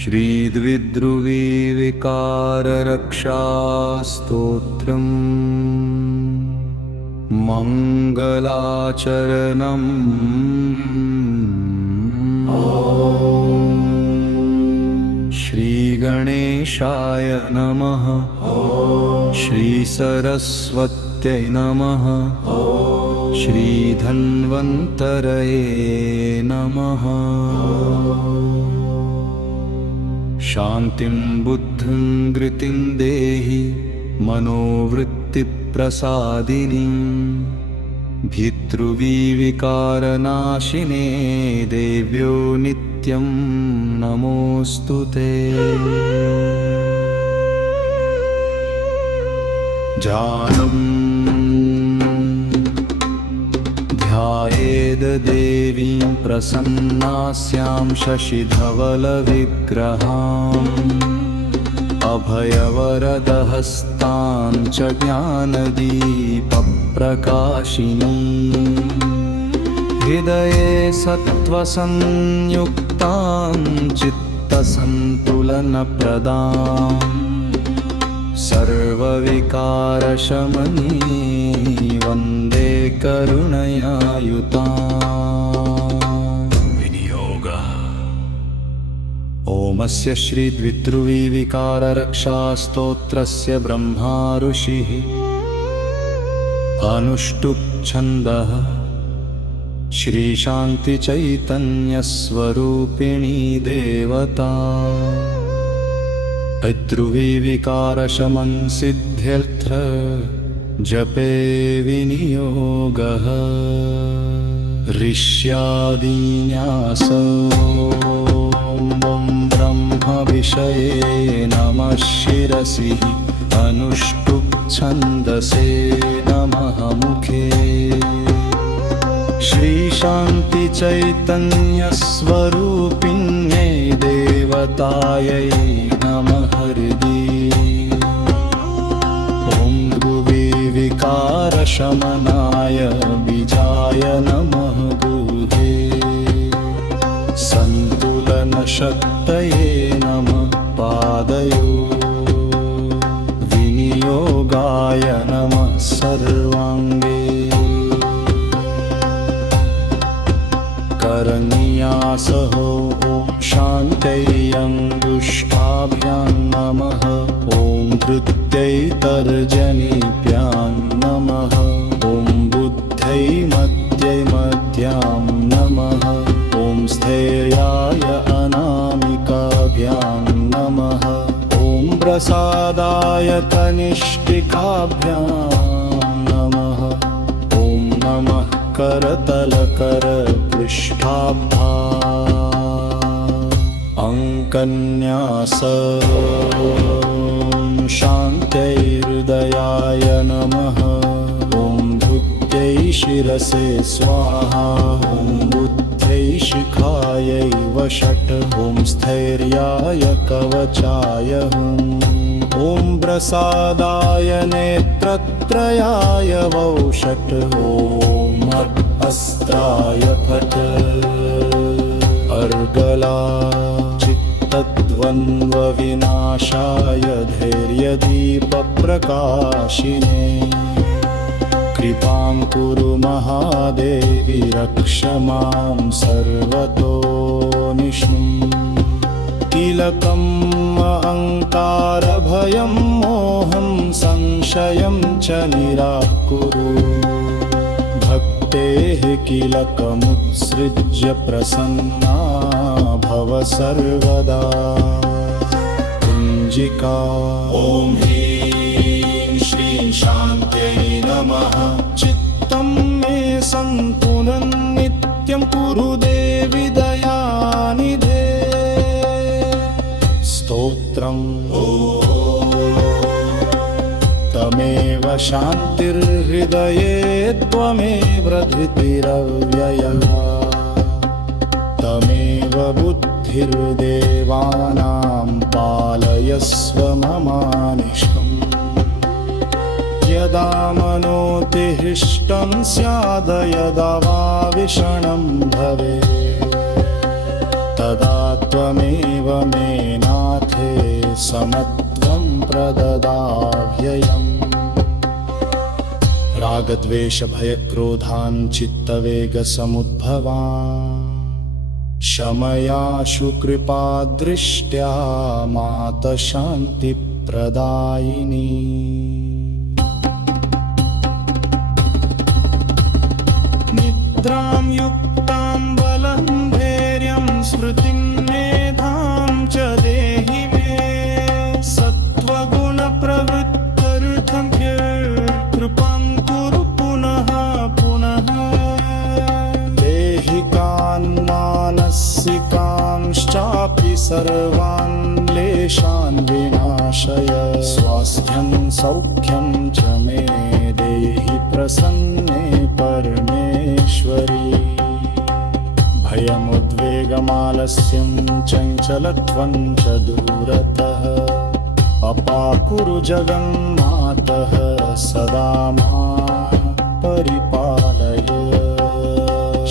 श्रीद्विद्रुवीविकाररक्षास्तोत्रम् मङ्गलाचरणम् श्रीगणेशाय नमः। श्रीसरस्वत्यै नमः। श्रीधन्वन्तरये नमः। शान्तिं बुद्धिं धृतिं देहि मनोवृत्तिप्रसादिनीं भितृविकारनाशिने देव्यो नित्यं नमोऽस्तुते। जानम् ध्यायेद् देवीं प्रसन्नास्यां शशिधवलविग्रहाम् अभयवरदहस्तां च ज्ञानदीपप्रकाशिनीं हृदये सत्त्वसंयुक्तां चित्तसन्तुलनप्रदां सर्वविकारशमनी वन्दे करुणयायुताम्। विनियोगः। ओमस्य श्रीद्विद्रुवीविकाररक्षास्तोत्रस्य ब्रह्मा ऋषिः अनुष्टुप् छन्दः श्रीशान्तिचैतन्यस्वरूपिणी देवता द्विविकारशमन सिद्ध्यर्थ जपे विनियोगः। ऋष्यादिन्यास ब्रह्मविषये नमः शिरसि अनुष्टुप् छन्दसे नमः मुखे श्रीशान्तिचैतन्यस्वरूपिण्यै देवतायै नमः हृदि। ॐ विकारशमनाय बीजाय नमः गुहे सन्तुलनशक्तये नमः पादयो विनियोगाय नमः सर्वाङ्गे करन्यासः ॐ शान्त्यै अङ्गुष्ठाभ्यां नमः ॐ धृत्यै तर्जनीभ्यां नमः ॐ बुद्ध्यै मध्यै मध्यां नमः ॐ स्थैर्याय अनामिकाभ्यां नमः ॐ प्रसादाय कनिष्ठिकाभ्यां नमः ॐ नमः करतलकरपृष्ठाभ्याम् अङ्कन्यास शान्त्यै हृदयाय नमः ॐ धृत्यै शिरसे स्वाहा ॐ बुद्ध्यै शिखायै वषट् ॐ स्थैर्याय कवचाय ॐ प्रसादाय नेत्रत्रयाय वौषट् ॐ अस्त्राय फट् अर्गला चित्तद्वन्द्वविनाशाय धैर्यदीपप्रकाशिने कृपां कुरु महादेवी रक्ष मां सर्वतो निष्णुम् कीलकम् अहङ्कारभयं मोहं संशयं च निराकुरु भक्तेः कीलकमुत्सृज्य प्रसन्ना भव सर्वदा कुञ्जिका ॐ ह्रीं श्रीं शान्त्यै नमः चित्तं मे सन्तुलं नित्यं कुरु देवि दयानिधे स्तोत्रम् तमेव शान्तिर्हृदये त्वमेव धृतिरव्ययः तमेव बुद्धिर्देवानां पालयस्व ममानिष्टम् यदा मनोतिष्ठं स्याद यदा वा विषणं भवेत् तदा त्वमेव मे नाथे समत्वं प्रददाव्ययम् रागद्वेषभयक्रोधान् चित्तवेगसमुद्भवान् शमयाशु कृपादृष्ट्या मातशान्तिप्रदायिनी निद्रां युक्तां बलं धैर्यं स्मृतिं मेधां च देहि मे सत्त्वगुणप्रवृत्त्यर्थं कृपां कुरु पुनः पुनः देहिकान् मानसिकांश्चापि सर्वान् क्लेशान् विनाशय स्वास्थ्यं सौख्यं च मे देहि प्रसन्ने परमेश्वरी भयमुद्वेगमालस्यं चञ्चलत्वं च दूरतः अपाकुरु जगन्मातः सदा मां परिपालय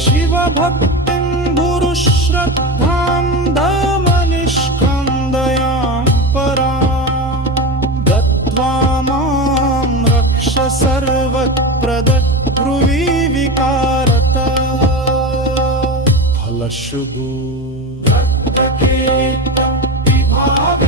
शिवभक्तिं गुरुश्रद्धां दमनिष्कां दयां परां दत्त्वा मां रक्ष सर्वप्रदब्रुवि विकारतः फलशुभो रक्तकेतं विभाव